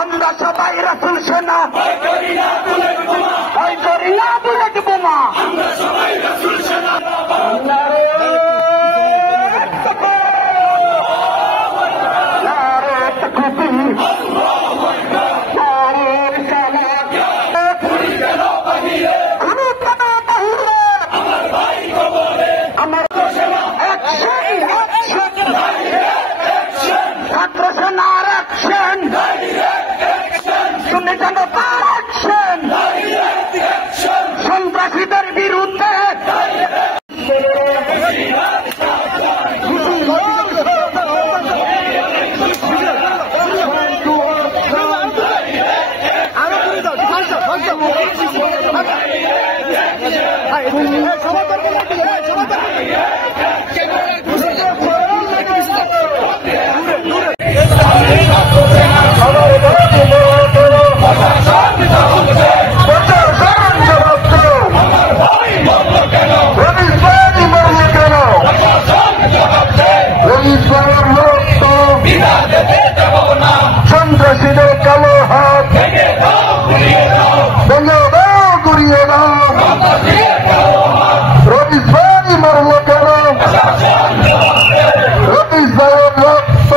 আমরা সবাই রাসূল সেনা ভয় করি না বুলেট বোমা আমরা সবাই রাসূল সেনা সন্ত্রাসীদের বিরুদ্ধে সন্ত্রাসীদের কালো হাত ভেঙে দাও গুড়িয়ে দাও রবিস ভাই মরল কেন রবিস ভাইয়ের রক্ত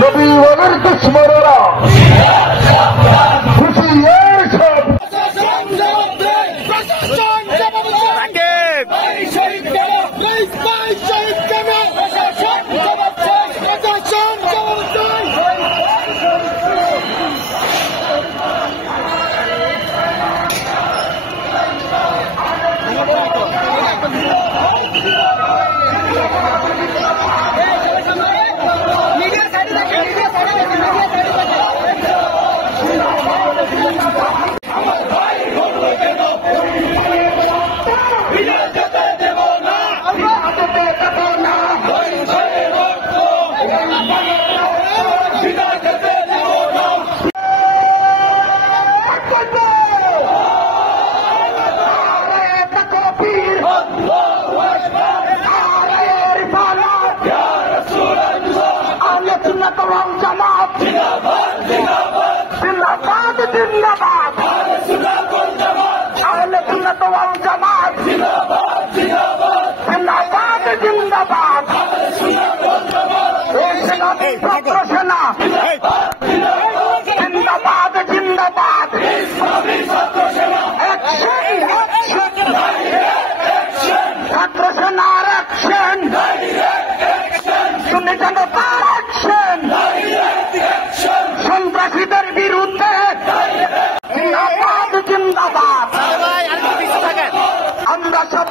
নবীওয়ালার দুশ্মনেরা হুঁশিয়ার সব সন্ত্রাসীদের বিরুদ্ধে জিন্দাবাদ আমরা সব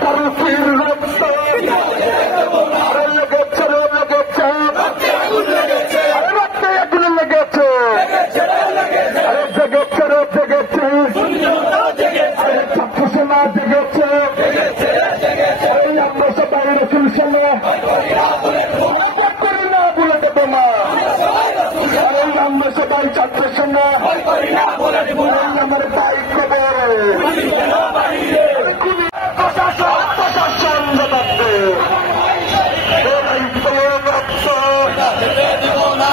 ফারুকের রক্ত আরে লেগেছে রে লেগেছে আরে রক্তে আগুন লেগেছে আরে জেগেছে রে জেগেছে আরে ছাত্র সেনা জেগেছে এই আমরা সবাই রসুল সেনা করি না বলে দেবো না এই আমরা সবাই ছাত্র সেনা আমার ভাই খবর প্রশাসন জবাবে রক্ত দেব না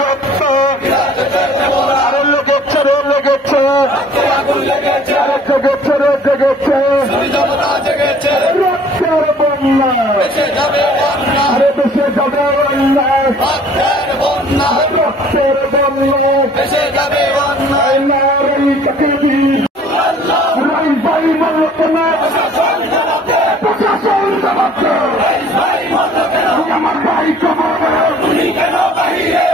রক্ত আরে লেগেছে রে লেগেছে জেগেছে রে জেগেছে রক্তের বন্যা আরে দেশে যাবে অন্যায় রক্তের বন্যা নারী তকবীর রাই ভাই মল্লকনা প্রশাসন জবাবে আমার ভাই কবরে তুমি কেন বাহিরে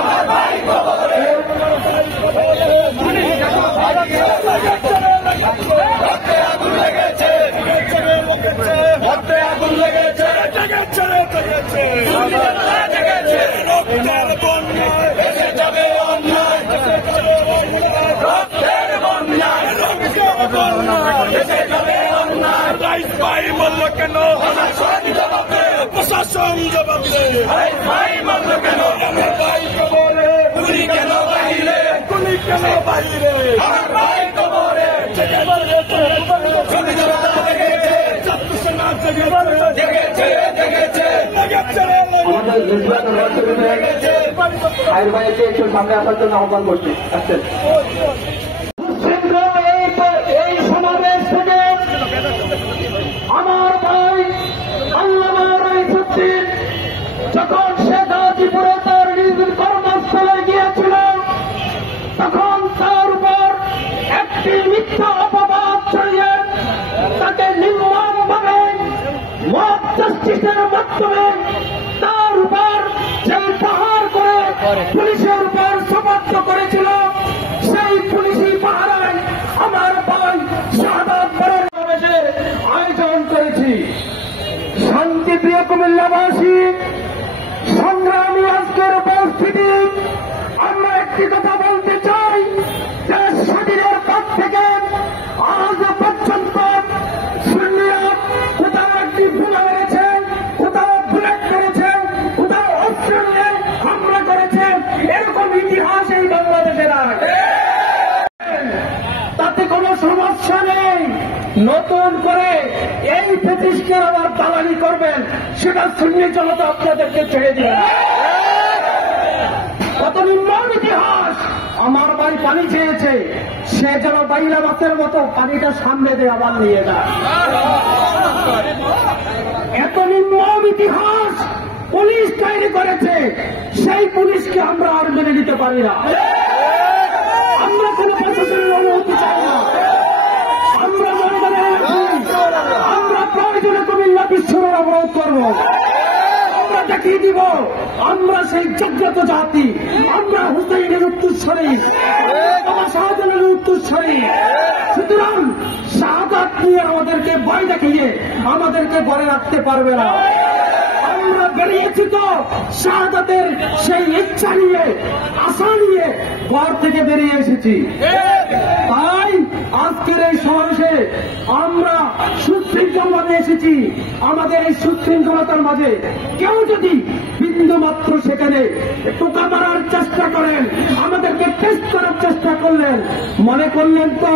আমার ভাই কবরে আগুন লেগেছে আগুন লেগেছে ভেসে যাবে অন্যায় রক্তের বন্যায় ভেসে যাবে অন্যায় রাইস ভাই বলল কেন প্রশাসন জবাবে ভাই বলল কেন আমার ভাই কবরে গুলি কেন বাহিরে আমার ভাই কবরে ভাইয়ের ভাইকে একটু সামনে আসার জন্য আহ্বান করছি। আসছেন এই সমাবেশ থেকে আমার ভাই আল্লামা রাইসুদ্দিন যখন সে গাজীপুরে তার নিজ কর্মস্থলে গিয়েছিল তখন তার উপর একটি মিথ্যা অপবাদ ছড়িয়ে তাকে নির্মমভাবে মব জাস্টিসের মাধ্যমে তার উপর যে পাহাড় করে পুলিশের উপর সমর্থ করেছিল সেই পুলিশি পাহারায় আমার ভাই শাহাদাত সমাবেশের আয়োজন করেছি। শান্তিপ্রিয় কুমিল্লাবাসী, সংগ্রামী আজকের উপস্থিতি, আমরা একটি কথা বলতে চাই যে স্বাধীনের পর থেকে আজ পর্যন্ত সুন্নিরা কোথাও একটি ভুল হয়েছে, কোথাও বুলেট করেছে, কোথাও অস্ত্র নিয়ে হামলা করেছে, এরকম ইতিহাস এই বাংলাদেশের নাই। তাতে কোনো সমস্যা নেই। নতুন করে এই প্রতিষ্ঠান আবার দালালি করবেন, সেটা সুন্নি জনতা আপনাদেরকে ছেড়ে দিবেন। কত নির্মম ইতিহাস। আমার ভাই পানি চেয়েছে, সে যেন বাইলা মাছের মতো পানিটা সামনে দিয়ে আবার নিয়ে যায়। এত নির্মম ইতিহাস পুলিশ তৈরি করেছে, সেই পুলিশকে আমরা আর মেনে নিতে পারি না। আমরা কোন প্রশাসনের অনুমতি চাই না। আমরা আমরা প্রয়োজনে কুমিল্লা বিশ্বর অবরোধ করব। আমরা দেখিয়ে দিব আমরা সেই জাগ্রত জাতি, আমরা হুসাইনের উত্তরস্বরী, বাবা শাহজাহানের উত্তরস্বরী। সুতরাং শাহাদাত নিয়ে আমাদেরকে ভয় দেখিয়ে আমাদেরকে ঘরে রাখতে পারবে না। আমরা বেরিয়েছি তো শাহাদাতের সেই ইচ্ছা নিয়ে, আশা নিয়ে ঘর থেকে বেরিয়ে এসেছি। তাই আজকের এই সমাবেশে আমরা সুশৃঙ্খলভাবে এসেছি। আমাদের এই সুশৃঙ্খলতার মাঝে কেউ যদি বিন্দু মাত্র সেখানে টোকা মারার চেষ্টা করেন, আমাদেরকে টেস্ট করার চেষ্টা করলেন, মনে করলেন তো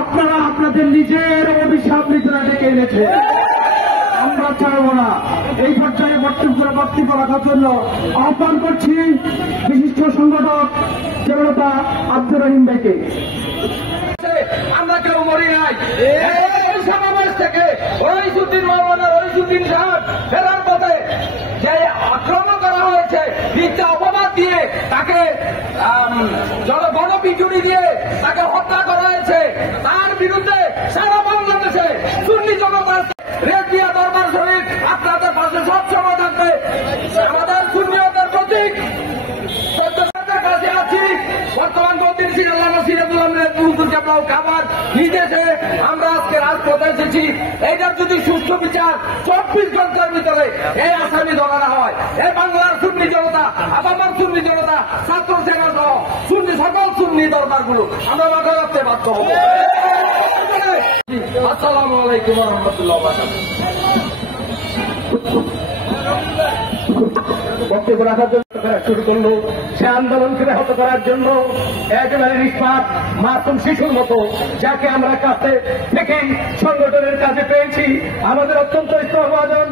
আপনারা আপনাদের নিজের অভিশাপ নিজেরা ডেকে এনেছে। আমরা চাইব না। এই পর্যায়ে বক্তব্য রাখার জন্য আহ্বান করছি বিশিষ্ট সংগঠক জনতা আব্দুর রহিম ভাইকে। আমরা কেউ মরি নাই। এই সমাবেশ থেকে রইসুদ্দিন মাওলানা রইসুদ্দিন সাহেব ফেরার পথে যে আক্রমণ করা হয়েছে, মিথ্যা অপবাদ দিয়ে তাকে গণপিটুনি দিয়ে তাকে হত্যা করা হয়েছে, তার বিরুদ্ধে সারা বাংলাদেশে সুন্নি জনতা রেজিয়া দরবার শরীফ আপনাদের পাশে সবসময় থাকবে। আমাদের সুন্নিয়তের প্রতীক কাছে আছি। বর্তমান চাপাও খাবার বিদেশে আমরা আজকে রাজপথে এসেছি। এইটার যদি সুষ্ঠু বিচার 24 ঘন্টার ভিতরে এই আসামি ধরা না হয়, এই বাংলার সুন্নি জনতা, আবাবার সুন্নি জনতা, ছাত্র সেনা সহ সুন্নি সকল সুন্নি দরবারগুলো আমরা মাঠে রাখতে বাধ্য হব। আসসালামু আলাইকুম ওয়া রাহমাতুল্লাহি ওয়া বারাকাতুহু। বক্তব্য রাখার জন্য শুরু করলো, সে আন্দোলনকে ব্যাহত করার জন্য একেবারে নিষ্পাপ মাসুম শিশুর মতো, যাকে আমরা কাছে থেকে সংগঠনের কাজে পেয়েছি, আমাদের অত্যন্ত স্নেহভাজন,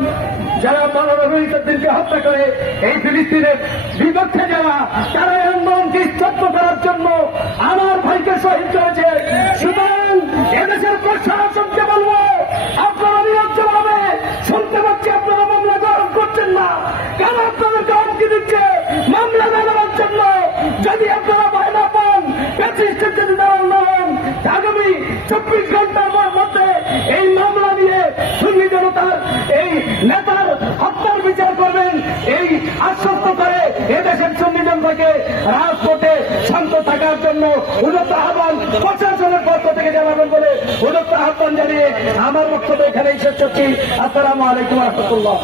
যারা মাওলানা রহিসউদ্দিনকে হত্যা করে এই ফিলিস্তিনের বিপক্ষে যারা, তারা এই আন্দোলনকে স্তব্ধ করার জন্য আমার ভাইকে শহীদ করেছে। সুতরাং এদেশের প্রশাসনকে বলবো, আপনারা নিরঞ্জনভাবে শুনতে পাচ্ছি আপনারা মামলা গ্রহণ করছেন না, কেন আপনাদেরকে হুমকি দিচ্ছে মামলা নেওয়ার জন্য? যদি আপনারা ভয় না পান, প্যাসিস্টের যদি দেওয়ার না হন, আগামী 24 ঘন্টার মধ্যে এই মামলা নিয়ে সুন্নি জনতার এই নেতার হত্যার বিচার করবেন, এই আশ্বস্ত করে এদেশের সুন্নি জনতাকে রাজপথে শান্ত থাকার জন্য উদাত্ত আহ্বান প্রশাসনের পক্ষ থেকে জানাবেন বলে উদাত্ত আহ্বান জানিয়ে আমার বক্তব্য এখানেই শেষ করছি। আসসালামু আলাইকুম ওয়া রাহমাতুল্লাহ।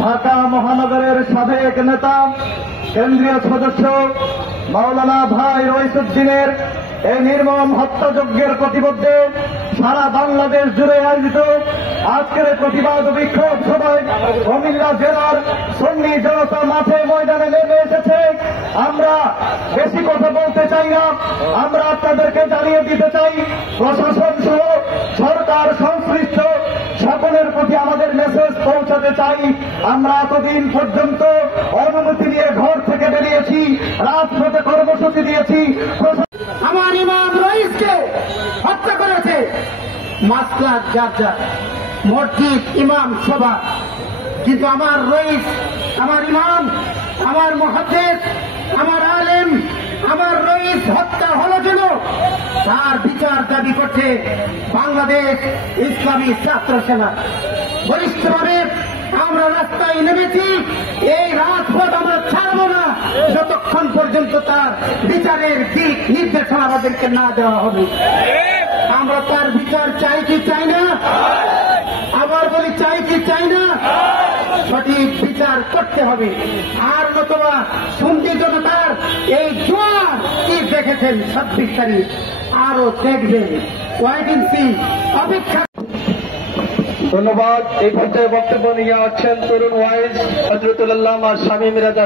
ঢাকা মহানগরের সাবেক নেতা, কেন্দ্রীয় সদস্য মাওলানা ভাই রহিসউদ্দিনের এই নির্মম হত্যাযজ্ঞের প্রতিবাদে সারা বাংলাদেশ জুড়ে আয়োজিত আজকের প্রতিবাদ বিক্ষোভ সভায় কুমিল্লা জেলার সুন্নি জনতা মাঠে ময়দানে নেমে এসেছে। আমরা বেশি কথা বলতে চাই না, আমরা আপনাদেরকে জানিয়ে দিতে চাই, প্রশাসন সহ সরকার সংশ্লিষ্ট সকলের প্রতি আমাদের মেসেজ পৌঁছাতে চাই। আমরা এতদিন পর্যন্ত অনুমতি নিয়ে ঘর থেকে বেরিয়েছি, রাজপথে কর্মসূচি দিয়েছি। আমার ইমাম রইসকে হত্যা করেছে মাসলাক জারজা মসজিদ ইমাম সভা, কিন্তু আমার রইস, আমার ইমাম, আমার মুহাদ্দিস, আমার আলেম, আমার রইস হত্যা হলো কেন, তার বিচার দাবি করছে বাংলাদেশ ইসলামী ছাত্র সেনা। বলিষ্ঠভাবে আমরা রাস্তায় নেমেছি, এই রাজপথ আমরা ছাড়ব না যতক্ষণ পর্যন্ত তার বিচারের দিক নির্দেশনা আমাদেরকে না দেওয়া হবে। আমরা তার বিচার চাই কি চাই না? আবার বলি, চাই কি চাই না? সঠিক বিচার করতে হবে। আর নতুবা সুন্নি জনতার এই জোয়ার কি দেখেছেন 26 তারিখ, আরো দেখবেন, ওয়েট এন্ড সি, অপেক্ষা। ধন্যবাদ। এই পর্যায়ে বক্তব্য নিয়ে আসছেন তরুণ ওয়াইজ হযরতুল্লাহ আর স্বামী মিরাজ।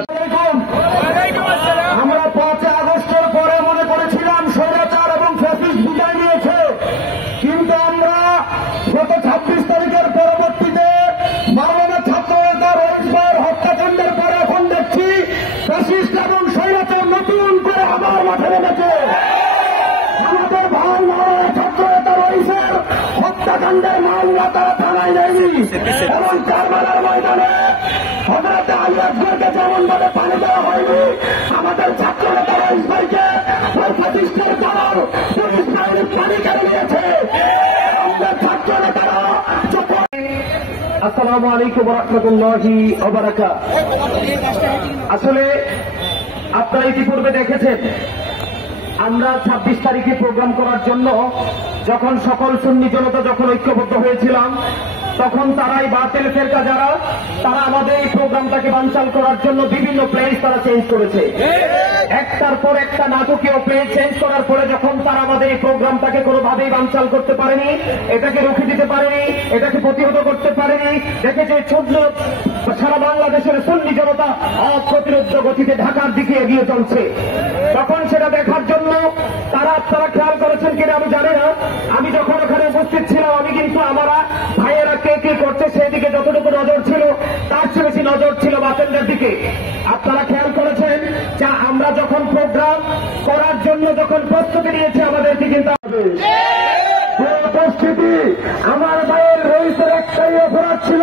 আমরা 5 আগস্টের পরে মনে করেছিলাম স্বৈরাচার এবং ফ্যাসিস্ট বিদায় নিয়েছে, কিন্তু আমরা গত 26 তারিখের পরবর্তীতে মাওলানা ছাত্র নেতা রইস ভাইয়ের হত্যাকাণ্ডের পরে এখন দেখছি ফ্যাসিস্ট এবং স্বৈরাচার নতুন করে আবার মাঠে নেমেছে। আমাদের ভাই মাওলানা ছাত্র নেতা রইসের হত্যাকাণ্ডের মামলা তারা থানায় নেয়নি, এবং কারবালার ময়দানে হযরত আলী আসগরকে যেমন ভাবে পানি দেওয়া হয়নি, আমাদের ছাত্র নেতা রইস ভাইকে ওই ফ্যাসিস্টের দ্বারাও পুলিশ বাহিনী পানি কেড়ে নিয়েছে। আমাদের ছাত্র নেতারা আসসালামু আলাইকুম ওয়া রাহমাতুল্লাহি ওয়া বারাকাতুহু। আসলে আপনারা ইতিপূর্বে দেখেছেন, আমরা 26 তারিখে প্রোগ্রাম করার জন্য যখন সকল সুন্নি জনতা যখন ঐক্যবদ্ধ হয়েছিলাম, তখন তারাই বাতিল ফেরকা যারা, তারা আমাদের এই প্রোগ্রামটাকে বানচাল করার জন্য বিভিন্ন প্লেস তারা চেঞ্জ করেছে। একটার পর একটা নাটকীয় প্লেস চেঞ্জ করার পরে যখন তারা আমাদের এই প্রোগ্রামটাকে কোনোভাবেই বানচাল করতে পারেনি, এটাকে রুখে দিতে পারেনি, এটাকে প্রতিহত করতে পারেনি, দেখেছে সারা বাংলাদেশের সুন্নি জনতা অপ্রতিরোধ গতিতে ঢাকার দিকে এগিয়ে চলছে, তখন সেটা দেখার জন্য তারা খেয়াল করেছেন কিনা আমি জানি না, আমি যখন ওখানে উপস্থিত ছিলাম, আমি কিন্তু আমরা ভাইয়েরা কে কে করছে সেদিকে যতটুকু নজর ছিল তার চেয়ে বেশি নজর ছিল বাতিলদের দিকে। আপনারা খেয়াল করেছেন যে আমরা যখন প্রোগ্রাম করার জন্য যখন প্রস্তুতি নিয়েছি, আমাদেরকে কিন্তু উপস্থিতি আমার ভাইয়ের রইসের একটাই অপরাধ ছিল,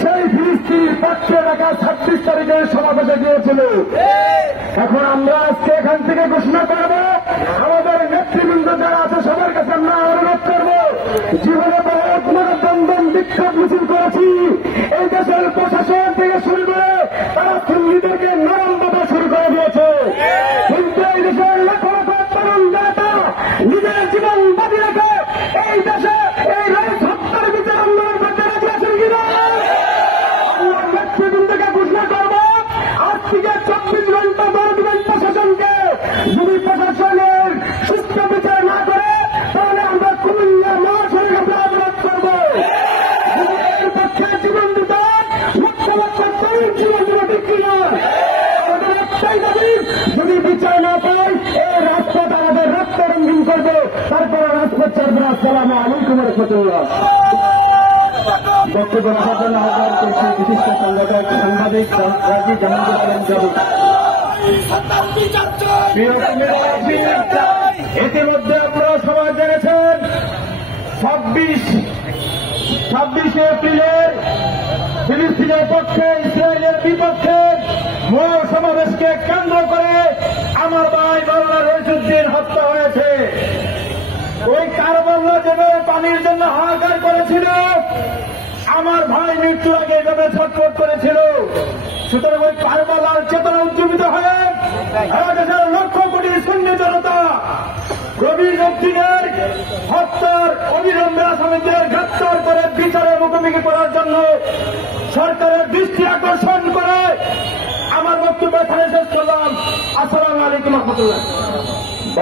সেই ফিলিস্তিনির পক্ষে ঢাকা 26 তারিখের সমাবেশে গিয়েছিল। এখন আমরা আজকে এখান থেকে ঘোষণা করব, আমাদের নেতৃবৃন্দ যারা আছে সবার কাছে আমরা অনুরোধ করব, জীবনে বহুত মানববন্ধন বিক্ষোভ মিছিল করেছি, এই দেশের প্রশাসন থেকে শুরু করে তারা সুন্নিদেরকে নরমভাবে শুরু করে দিয়েছে, কিন্তু এই দেশের ঘন্টা দর দিবেন প্রশাসনকে। যদি প্রশাসনের সুস্থ বিচার না করে তাহলে আমরা কুমিল্লা মহাসড়কে আমরা অবরোধ করব। এর পক্ষে জীবন দিতে লক্ষ লক্ষ তরুণ জীবন দিব, ঠিক কিনা? আমাদের একটাই দাবি, যদি বিচার না পাই এই রাজপথ আমাদের রক্ত রঙিন করবে। তারপরে রাজপথ ছাড়বে। আসসালামু আলাইকুম ওয়া রাহমাতুল্লাহ। বক্তব্য রাখার জন্য আহ্বান করছি বিশিষ্ট সংগঠক সাংবাদিক রাজীব জাহাঙ্গীর। ইতিমধ্যে আপনারা সবাই জেনেছেন 26শে এপ্রিলের ফিলিস্তিনের পক্ষে ইসরায়েলের বিপক্ষে মহাসমাবেশকে কেন্দ্র করে আমার ভাই মাওলানা রইসুদ্দিন হত্যা হয়েছে। ওই কারবাল্লা যেভাবে পানির জন্য হাহাকার করেছিল, আমার ভাই মৃত্যুর আগে এভাবে ছটফট করেছিল। সুতরাং ওই কারবালার চেতনা উজ্জীবিত হয়ে সারা দেশের লক্ষ কোটি সুন্নি জনতা রবির উদ্দিনের হত্যার অবিলম্বে আসামিদের গ্রেপ্তার করে বিচারের মুখোমুখি করার জন্য সরকারের দৃষ্টি আকর্ষণ করে আমার বক্তব্য এখানে শেষ করলাম। আসসালামু আলাইকুম ওয়া রাহমাতুল্লাহ।